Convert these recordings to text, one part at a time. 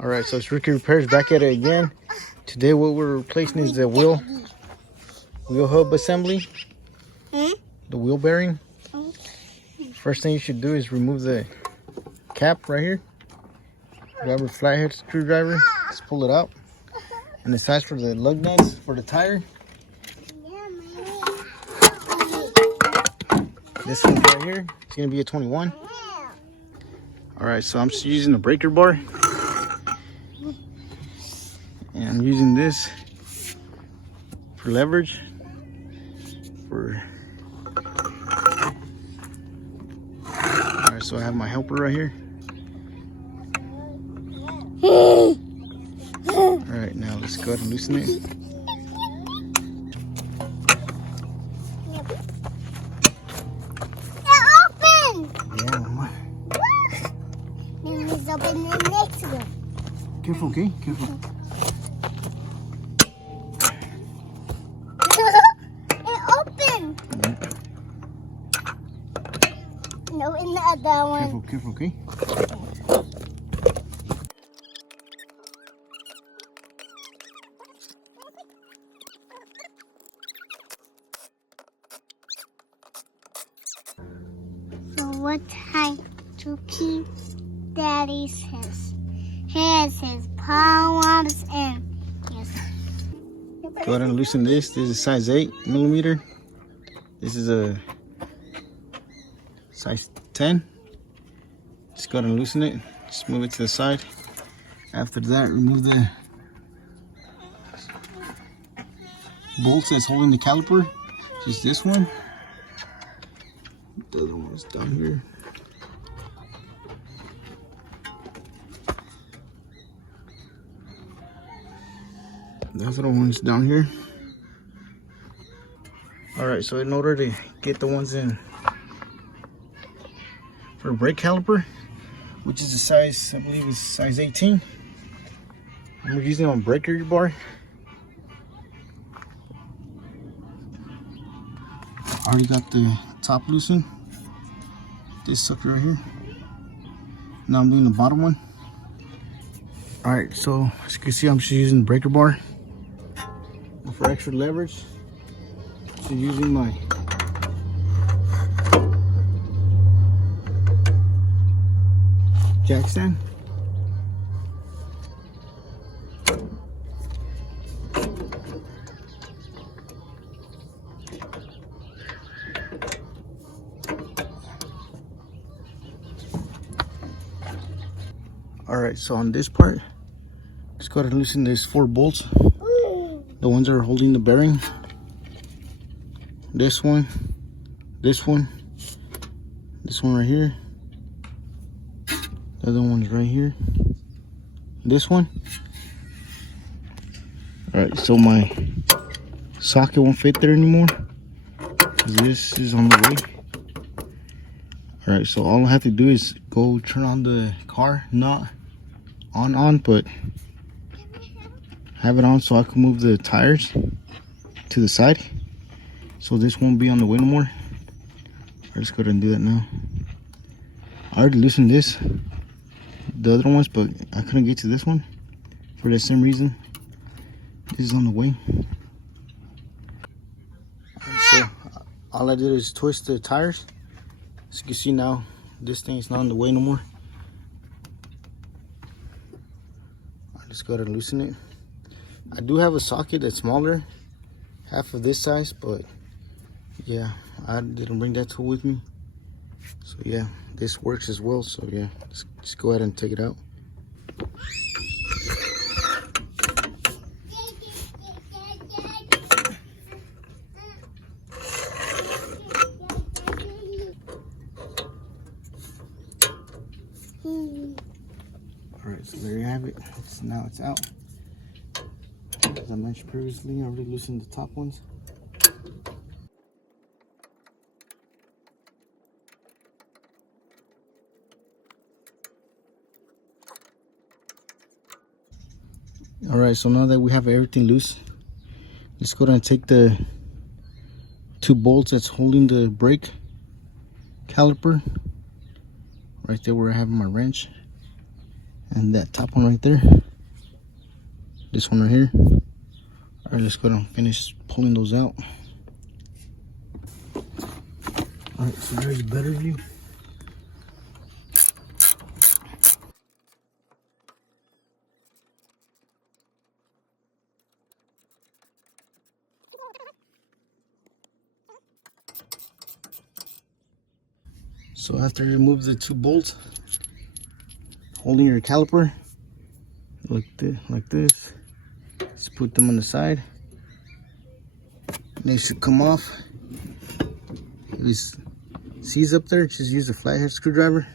Alright, so it's Ricky Repairs back at it again. Today what we're replacing is the wheel hub assembly. The wheel bearing. First thing you should do is remove the cap right here. Grab a flathead screwdriver, just pull it out. And the size for the lug nuts for the tire. This one right here, it's gonna be a 21. Alright, so I'm just using the breaker bar. And I'm using this for leverage. Alright, so I have my helper right here. Alright, now let's go ahead and loosen it. Yeah, Mama. Then let's open the next one. Careful, okay? Careful. It opened. No, in the other one. Careful, careful, okay? So what time to keep Daddy's his palms and yes. Go ahead and loosen this. This is size 8mm. This is a size 10. Just go ahead and loosen it. Just move it to the side. After that, remove the bolts that's holding the caliper. Just this one. The other one's down here. The other one's down here. Alright, so in order to get the ones in for a brake caliper, which is a size, I believe is size 18, I'm using it on breaker bar. I already got the top loosened. This sucker right here. Now I'm doing the bottom one. Alright, so as you can see, I'm just using the breaker bar. And for extra leverage, so using my jack stand. Alright, so on this part, just go ahead and loosen these 4 bolts. The ones that are holding the bearing. This one, this one, this one right here. The other one's right here. This one. Alright, so my socket won't fit there anymore, because this is on the way. Alright, so all I have to do is go turn on the car, not on, but have it on so I can move the tires to the side, so this won't be on the way no more. I'll just go ahead and do that now. I already loosened this, the other ones, but I couldn't get to this one for the same reason. This is on the way. So all I did is twist the tires. As you can see now, this thing is not on the way no more. I'll just go ahead and loosen it. I do have a socket that's smaller, half of this size, but yeah, I didn't bring that tool with me. So yeah, this works as well. So yeah, let's just go ahead and take it out. Alright, so there you have it. Now it's out. As I mentioned previously, I already loosened the top ones. Alright, so now that we have everything loose, let's go ahead and take the 2 bolts that's holding the brake caliper right there where I have my wrench, and that top one right there. This one right here. All right, let's go and finish pulling those out. All right, so there's a better view. So after you remove the 2 bolts holding your caliper, like this, just put them on the side. They should come off. If it's C's up there, just use a flathead screwdriver.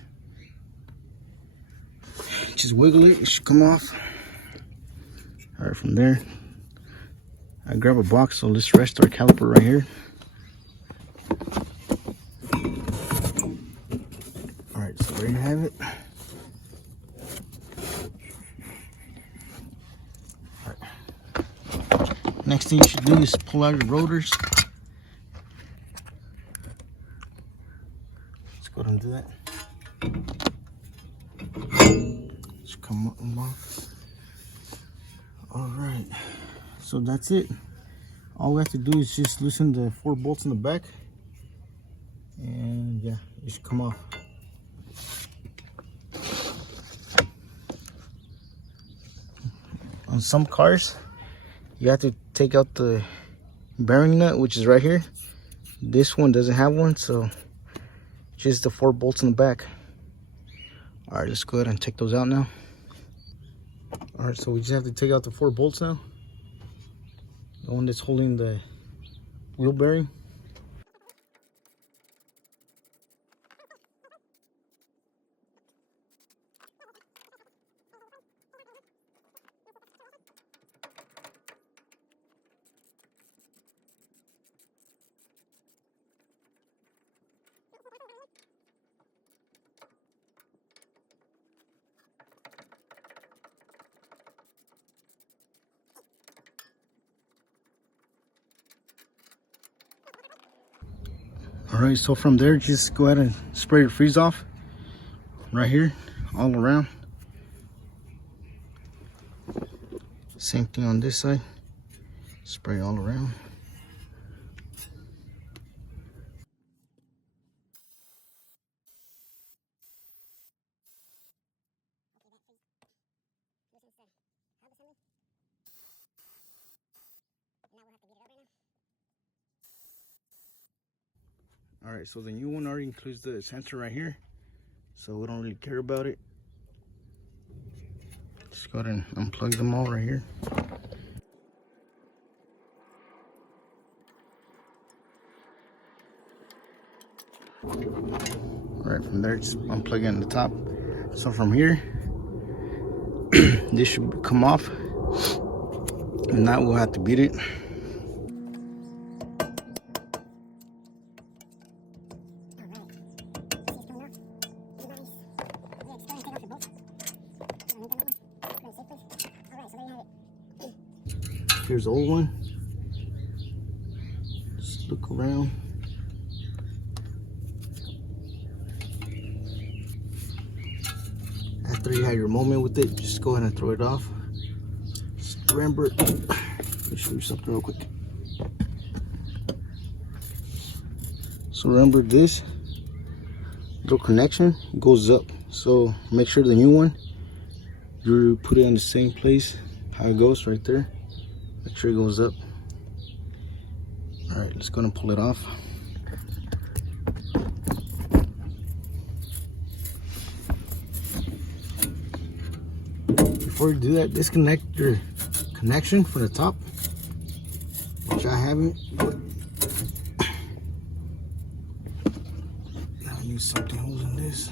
Just wiggle it, it should come off. All right, from there, I grab a box, so let's rest our caliper right here. All right, so there you have it. All right. Next thing you should do is pull out your rotors. Let's go ahead and do that. Just come up and off. All right, so that's it. All we have to do is just loosen the 4 bolts in the back, and yeah, it should come off. On some cars, you have to take out the bearing nut, which is right here. This one doesn't have one, so just the 4 bolts in the back. All right, let's go ahead and take those out now. All right, so we just have to take out the 4 bolts now. The one that's holding the wheel bearing. All right, so from there, just go ahead and spray your freeze off right here, all around. Same thing on this side, spray all around. All right, so the new one already includes the sensor right here, so we don't really care about it. Just go ahead and unplug them all right here. All right, from there, just unplug it in the top. So from here, this should come off, and now we'll have to beat it. Here's the old one. Just look around. After you have your moment with it, just go ahead and throw it off. Just remember, let me show you something real quick. So remember, this little connection goes up. So make sure the new one, you put it in the same place, how it goes right there. Make sure it goes up. All right, let's go and pull it off. Before you do that, disconnect your connection from the top, which I haven't. Now I need something holding this.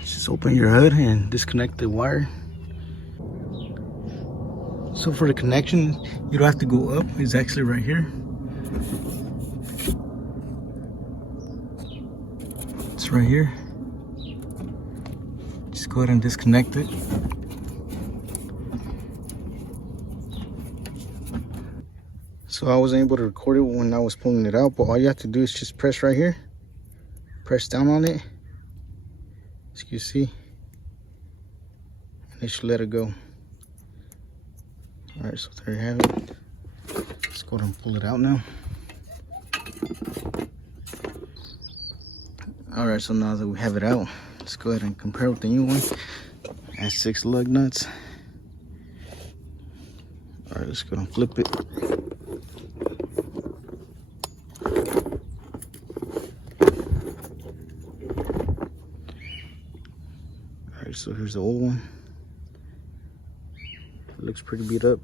Just open your hood and disconnect the wire. So for the connection, you don't have to go up. It's actually right here. It's right here. Just go ahead and disconnect it. So I wasn't able to record it when I was pulling it out, but all you have to do is just press right here, press down on it, as you see, and it should let it go. All right, so there you have it. Let's go ahead and pull it out now. All right, so now that we have it out, let's go ahead and compare with the new one. It has 6 lug nuts. All right, let's go ahead and flip it. All right, so here's the old one. It looks pretty beat up.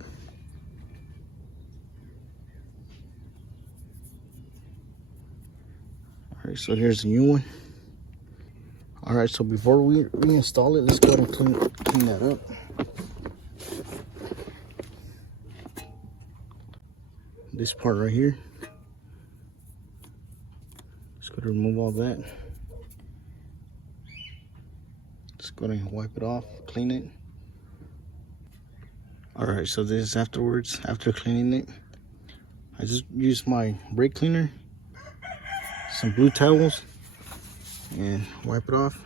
All right, so here's the new one. All right, so before we reinstall it, let's go ahead and clean that up. This part right here, just go to remove all that. Just go ahead and wipe it off, clean it. All right, so this is afterwards, after cleaning it. I just used my brake cleaner, some blue towels, and wipe it off.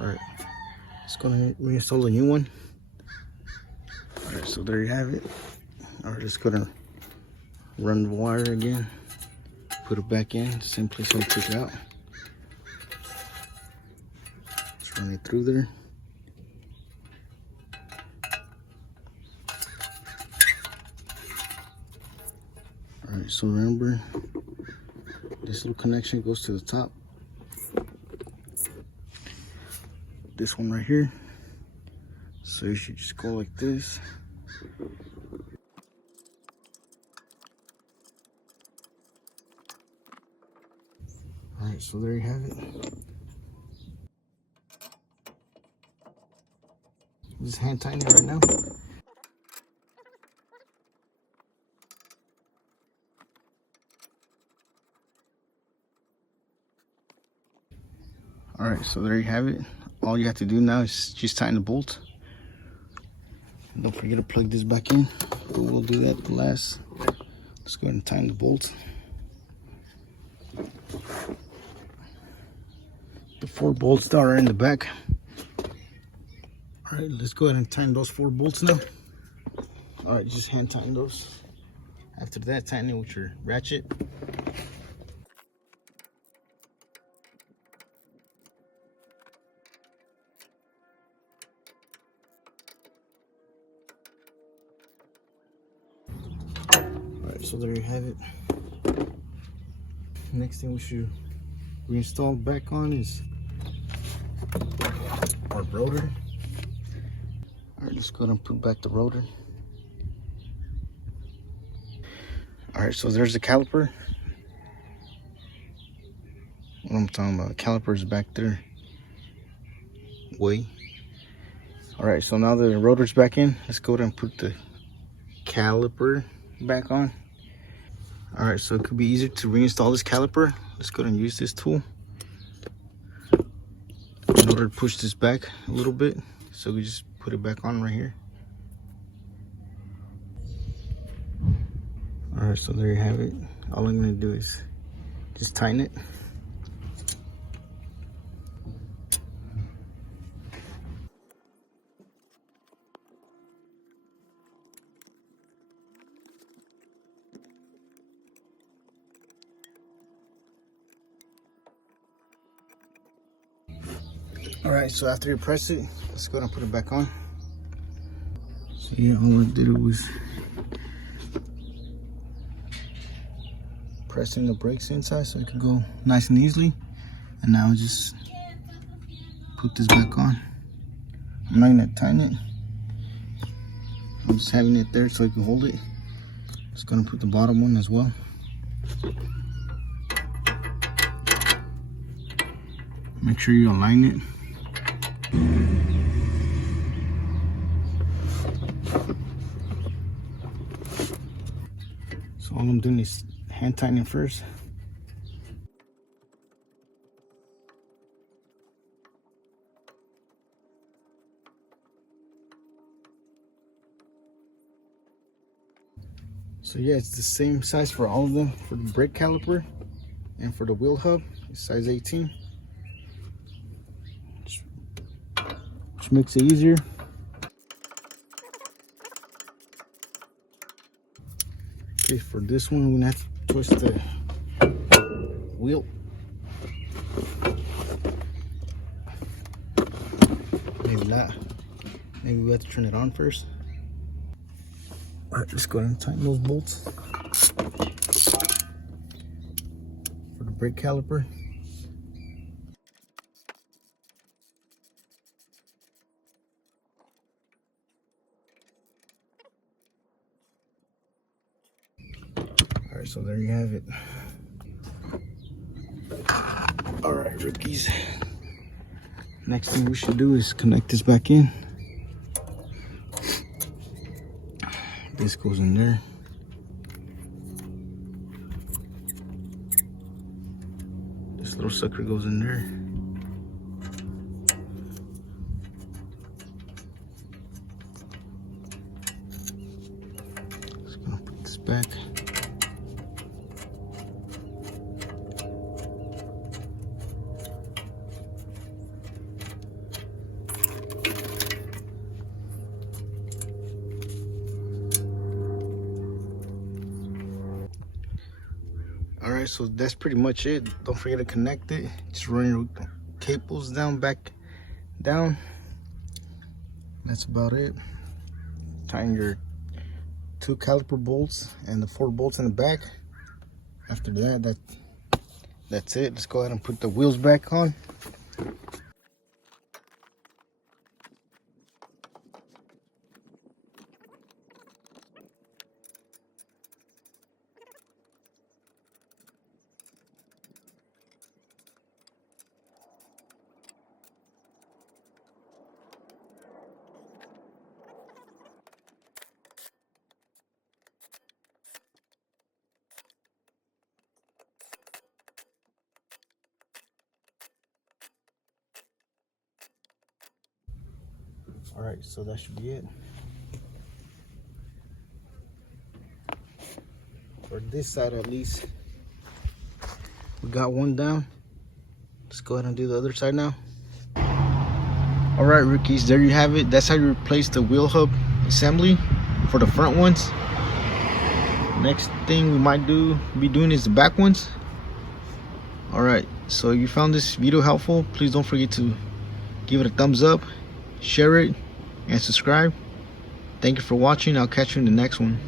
All right, let's go ahead and reinstall a new one. All right, so there you have it. All right, just gonna run the wire again, put it back in, same place I took it out. Just run it through there. All right, so remember, this little connection goes to the top. This one right here. So you should just go like this. All right, so there you have it. Just hand tighten it right now. All right, so there you have it. All you have to do now is just tighten the bolt. Don't forget to plug this back in, but we'll do that last. Let's go ahead and tighten the bolt. The 4 bolts that are in the back. All right, let's go ahead and tighten those 4 bolts now. All right, just hand tighten those. After that, tighten it with your ratchet. Alright, so there you have it. Next thing we should reinstall back on is our rotor. Alright, let's go ahead and put back the rotor. Alright, so there's the caliper. What I'm talking about, the caliper is back there. Way. Alright, so now the rotor's back in, let's go ahead and put the caliper back on. Alright, so it could be easier to reinstall this caliper. Let's go ahead and use this tool in order to push this back a little bit. So we just put it back on right here. Alright, so there you have it. All I'm going to do is just tighten it. Alright, so after you press it, let's go ahead and put it back on. So yeah, all I did was pressing the brakes inside so it could go nice and easily. And now I just put this back on. I'm not gonna tighten it. I'm just having it there so I can hold it. Just gonna put the bottom one as well. Make sure you align it. So all I'm doing is hand tightening first. So yeah, it's the same size for all of them, for the brake caliper and for the wheel hub. It's size 18, which makes it easier. Okay, for this one, we're gonna have to twist the wheel. Maybe not. Maybe we have to turn it on first. All right, let's go ahead and tighten those bolts for the brake caliper. All right, so there you have it. All right, rookies. Next thing we should do is connect this back in. This goes in there. This little sucker goes in there. Just gonna put this back. Alright, so that's pretty much it. Don't forget to connect it. Just run your cables down, back down. That's about it. Tighten your 2 caliper bolts and the 4 bolts in the back. After that's it. Let's go ahead and put the wheels back on. All right, so that should be it. For this side at least, we got one down. Let's go ahead and do the other side now. All right, rookies, there you have it. That's how you replace the wheel hub assembly for the front ones. Next thing we might be doing is the back ones. All right, so if you found this video helpful, please don't forget to give it a thumbs up, share it, and subscribe. Thank you for watching. I'll catch you in the next one.